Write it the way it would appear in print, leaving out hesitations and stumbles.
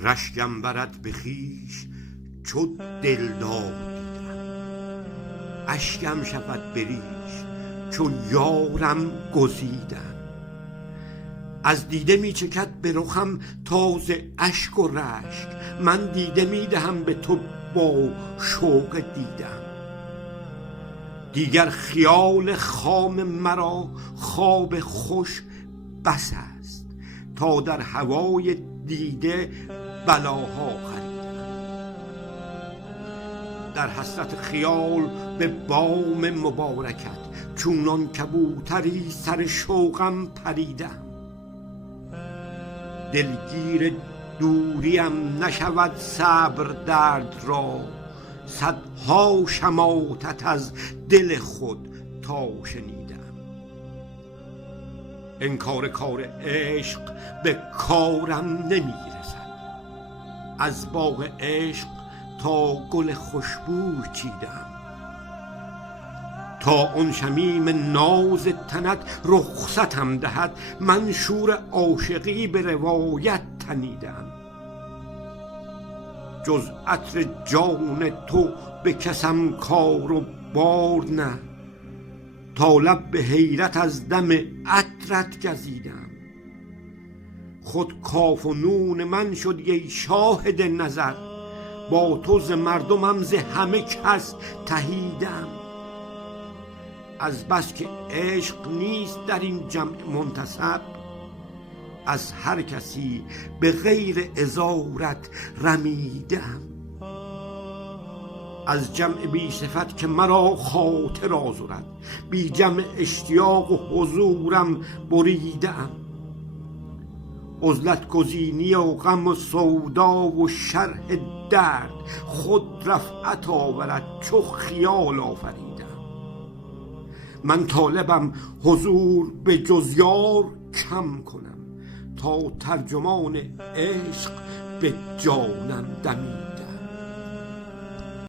رشکم برد به خویش چو دلدار دیدم، اشکم شود به ریش چو یارم گزیدم. از دیده می چکد به رخم تاز اشک و رشک، من دیده می دهم به تو با شوق دیدم. دیگر خیال خام مرا خواب خوش بس است، تا در هوای دیده بلاها خریدم. در حسرت خیال به بام مبارکت، چونان کبوتری سر شوقم پریدم. دلگیر دوریم نشود صبر درد را، صدها شماتت از دل خود تا شنیدم. انکار کار عشق به کارم نمی رسد، از باغ عشق تا گل خوشبو چیدم. تا آن شمیم ناز تنت رخصتم دهد، من شور عاشقی به روایت تنیدم. جز عطر جان تو به کسم کار و بار نه، تا لب به حیرت از دم عطرت گزیدم. خود کاف و نون من شدی ای شاهد نظر، با تو ز مردمم ز همه کس تهیدم. از بس که عشق نیست در این جمع منتسب، از هر کسی به غیر عذارت رمیدم. از جمع بی صفت که مرا خاطر آزرد، بی جمع اشتیاق و حضورم بریدم. عزلت گزینی و غم و سودا و شرح درد، خود رفعت آورد چو خیال آفریدم. من طالبم حضور به جز یار کم کنم، تا ترجمان عشق به جانم دمیدم.